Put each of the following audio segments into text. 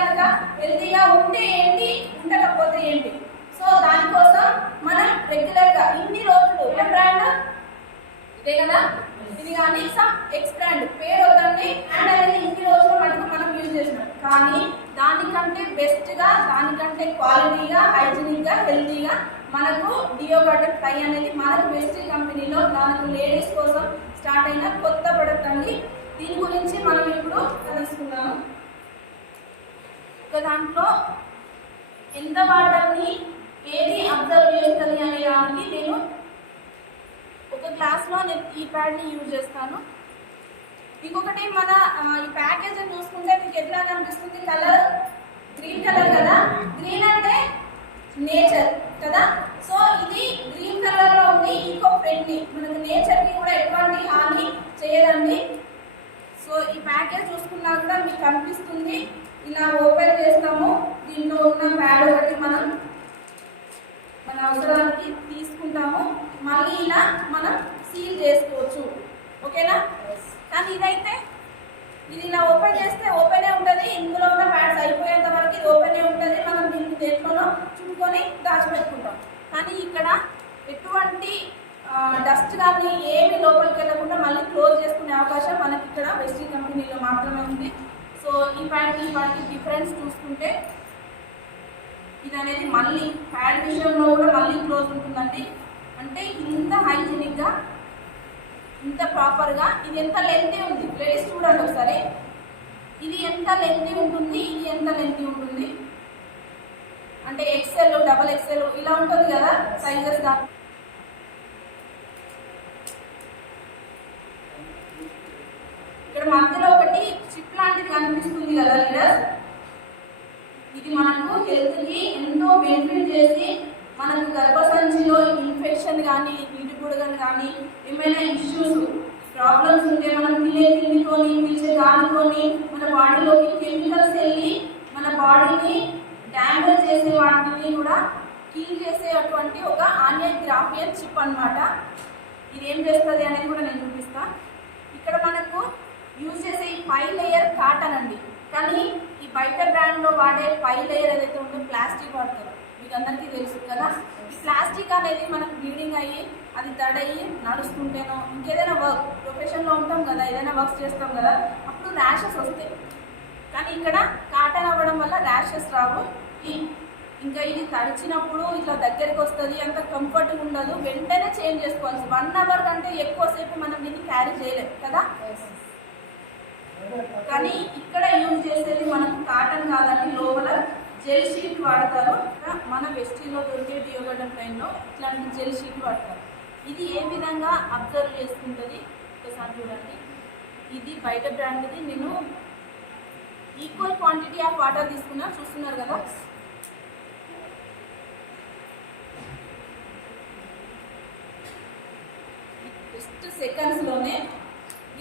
కనుక హెల్తీగా ఉంటే ఏంటి, ఉండకపోతే ఏంటి. సో దానికోసం మనం రెగ్యులర్గా ఇన్ని రోజులు ఏ బ్రాండ్ ఇదే కదా, ఇది కానీ సమ్ ఎక్స్ బ్రాండ్ పేరు వద్దండి, అండ్ అనేది ఇన్ని రోజుల మటుకు మనం యూజ్ చేసినాం. కానీ దానికంటే బెస్ట్గా, దానికంటే క్వాలిటీగా, హైజీనిక్గా, హెల్తీగా మనకు డియోగార్డెన్ ఫ్లై అనేది మనకు బెస్ట్ కంపెనీలో మనకు లేడీస్ కోసం స్టార్ట్ అయిన కొత్త ప్రొడక్ట్ అండి. దీని గురించి మనం ఇప్పుడు తెలుసుకున్నాము. దాంట్లో ఎంత వాటర్ని ఏది అబ్జర్వ్ చేస్తుంది అనే దానికి నేను ఒక క్లాస్లో నేను ఈ ప్యాడ్ని యూజ్ చేస్తాను. ఇంకొకటి మన ఈ ప్యాకేజ్ చూసుకుంటే మీకు ఎట్లా కనిపిస్తుంది, కలర్ గ్రీన్ కలర్ కదా, గ్రీన్ అంటే నేచర్ కదా. సో ఇది గ్రీన్ కలర్ లో ఉంది, ఈకో ఫ్రెండ్లీ, మనకు నేచర్ కి కూడా ఎటువంటి హాని చేయదండి. సో ఈ ప్యాకేజ్ చూసుకున్నా కూడా మీకు కనిపిస్తుంది. ఇలా ఓపెన్ చేస్తాము, దీంట్లో ఉన్న ప్యాడ్ ఒకటి మనం మన అవసరానికి తీసుకుంటాము, మళ్ళీ ఇలా మనం సీల్ చేసుకోవచ్చు. ఓకేనా? కానీ ఇదైతే ఇది ఇలా ఓపెన్ చేస్తే ఓపెనే ఉంటుంది, ఇందులో ఉన్న ప్యాడ్స్ అయిపోయేంత వరకు ఇది ఓపెనే ఉంటుంది. మనం దీన్ని దేంట్లోనో చుట్టుకొని దాచిపెట్టుకుంటాం. కానీ ఇక్కడ ఎటువంటి డస్ట్ కానీ ఏమి లోపలికి వెళ్ళకుండా మళ్ళీ క్లోజ్ చేసుకునే అవకాశం మనకి ఇక్కడ వెస్టీ కంపెనీలో మాత్రమే ఉంది. సో ఈ ప్యాడ్కి వాటికి డిఫరెన్స్ చూసుకుంటే ఇది అనేది మళ్ళీ ప్యాడ్ విషయంలో కూడా మళ్ళీ క్లోజ్ ఉంటుందండి. అంటే ఇంత హైజీనిక్గా, ఇంత ప్రాపర్గా, ఇది ఎంత లెంతీ ఉంది లేడీస్ చూడండి ఒకసారి. ఇది ఎంత లెంతీ ఉంటుంది, ఇది ఎంత లెంతీ ఉంటుంది అంటే ఎక్సెల్, డబల్ ఎక్సెల్ ఇలా ఉంటుంది కదా సైజెస్. దాని ఇక్కడ మధ్యలో ఒకటి చిప్ లాంటిది కనిపిస్తుంది కదా లీడర్, ఇది మనకు హెల్త్కి ఎంతో బెనిఫిట్ చేసి మనకు గర్భసంచిలో ఇన్ఫెక్షన్ కానీ, నీటి బుడగలు కానీ, ఏమైనా ఇష్యూస్ ప్రాబ్లమ్స్ ఉంటే మనం తినే తిండితోని, పీల్చే గాలితోని మన బాడీలోకి కెమికల్స్ వెళ్ళి మన బాడీని డ్యామేజ్ చేసే వాటిని కూడా కీల్ చేసేటువంటి ఒక ఆనియోగ్రాఫియన్ చిప్ అన్నమాట. ఇది ఏం చేస్తుంది అనేది కూడా నేను చూపిస్తాను. ఇక్కడ మనకు యూజ్ చేసే ఈ 5 లేయర్ కాటన్ అండి. కానీ ఈ బయట బ్రాండ్లో వాడే 5 లేయర్ ఏదైతే ఉందో ప్లాస్టిక్ వాడతారు, మీకు అందరికీ తెలుసు కదా. ఈ ప్లాస్టిక్ అనేది మనకు బ్లీడింగ్ అయ్యి అది తడయి నడుస్తుంటేనో ఇంకేదైనా వర్క్ ప్రొఫెషన్లో ఉంటాం కదా, ఏదైనా వర్క్స్ చేస్తాం కదా, అప్పుడు ర్యాషెస్ వస్తాయి. కానీ ఇక్కడ కాటన్ అవ్వడం వల్ల ర్యాషెస్ రావు. ఇంకా ఇది తడిచినప్పుడు ఇట్లా దగ్గరికి వస్తుంది, అంత కంఫర్ట్గా ఉండదు, వెంటనే చేంజ్ చేసుకోవాల్సి. 1 అవర్ కంటే ఎక్కువసేపు మనం దీన్ని క్యారీ చేయలేము కదా. కానీ ఇక్కడ యూజ్ చేసేది మనకు కాటన్ కాదండి, లోపల జెల్ షీట్ వాడతారు. మన వెస్టీలో దొరికే డియోగార్డెన్ లైన్లో ఇట్లాంటి జెల్ షీట్ వాడతారు. ఇది ఏ విధంగా అబ్జర్వ్ చేసుకుంటుంది ఒకసారి చూడండి. ఇది బయట బ్రాండ్ది, నేను ఈక్వల్ క్వాంటిటీ ఆఫ్ వాటర్ తీసుకున్నా, చూస్తున్నారు కదా. జస్ట్ సెకండ్స్లోనే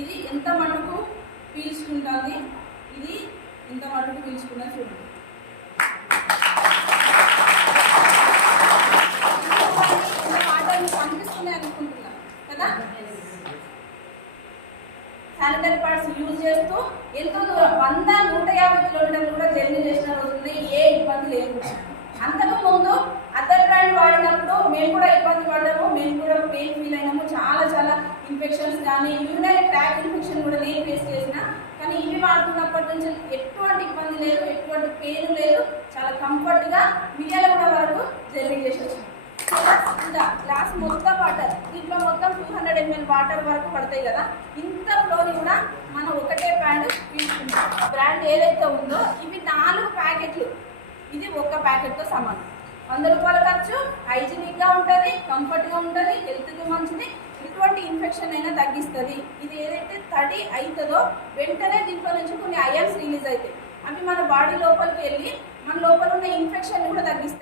ఇది ఎంత మటుకు పీల్చుకుంటుంది, ఇది ఎంత మటుకు పీల్చుకుంటుంది చూడండి. వాటర్ కనిపిస్తున్నాయి అనుకుంటున్నా కదా. శానిటరీ ప్యాడ్స్ యూజ్ చేస్తూ ఎంతో 100-150 కిలోమీటర్లు కూడా జర్నీ చేసిన రోజుల్లో ఏ ఇబ్బంది లేదు. అంతకు ముందు అదర్ బ్రాండ్ వాడినప్పుడు మేము కూడా ఇబ్బంది పడ్డాము, మేము కూడా పెయిన్ ఫీల్ అయినాము, చాలా ఇన్ఫెక్షన్స్ కానీ యూరినరీ ట్రాక్ ఇన్ఫెక్షన్ కూడా నేను ఫేస్ చేసిన. కానీ ఇవి వాడుతున్నప్పటి నుంచి ఎటువంటి ఇబ్బంది లేదు, ఎటువంటి పెయిన్ లేదు, చాలా కంఫర్ట్గా మిర్యాలగూడ వరకు జర్నీ చేసి వచ్చినాం. ఇంకా గ్లాస్ మొత్తం వాటర్, దీంట్లో మొత్తం 200 ml వాటర్ వరకు పడతాయి కదా. ఇంత ఫ్లోని కూడా మనం ఒకటే ప్యాడ్ తీసుకుంటాం. బ్రాండ్ ఏదైతే ఉందో ఇవి 4 ప్యాకెట్లు, ఇది ఒక్క ప్యాకెట్తో సమానం. 100 రూపాయల ఖర్చు, హైజీనిక్గా ఉంటుంది, కంఫర్ట్గా ఉంటుంది, హెల్త్కి మంచిది, ఎటువంటి ఇన్ఫెక్షన్ అయినా తగ్గిస్తుంది. ఇది ఏదైతే తడి అవుతుందో వెంటనే దీంట్లో నుంచి కొన్ని అయాన్స్ రిలీజ్ అవుతాయి, అవి మన బాడీ లోపలికి వెళ్ళి మన లోపల ఉన్న ఇన్ఫెక్షన్ కూడా తగ్గిస్తాయి.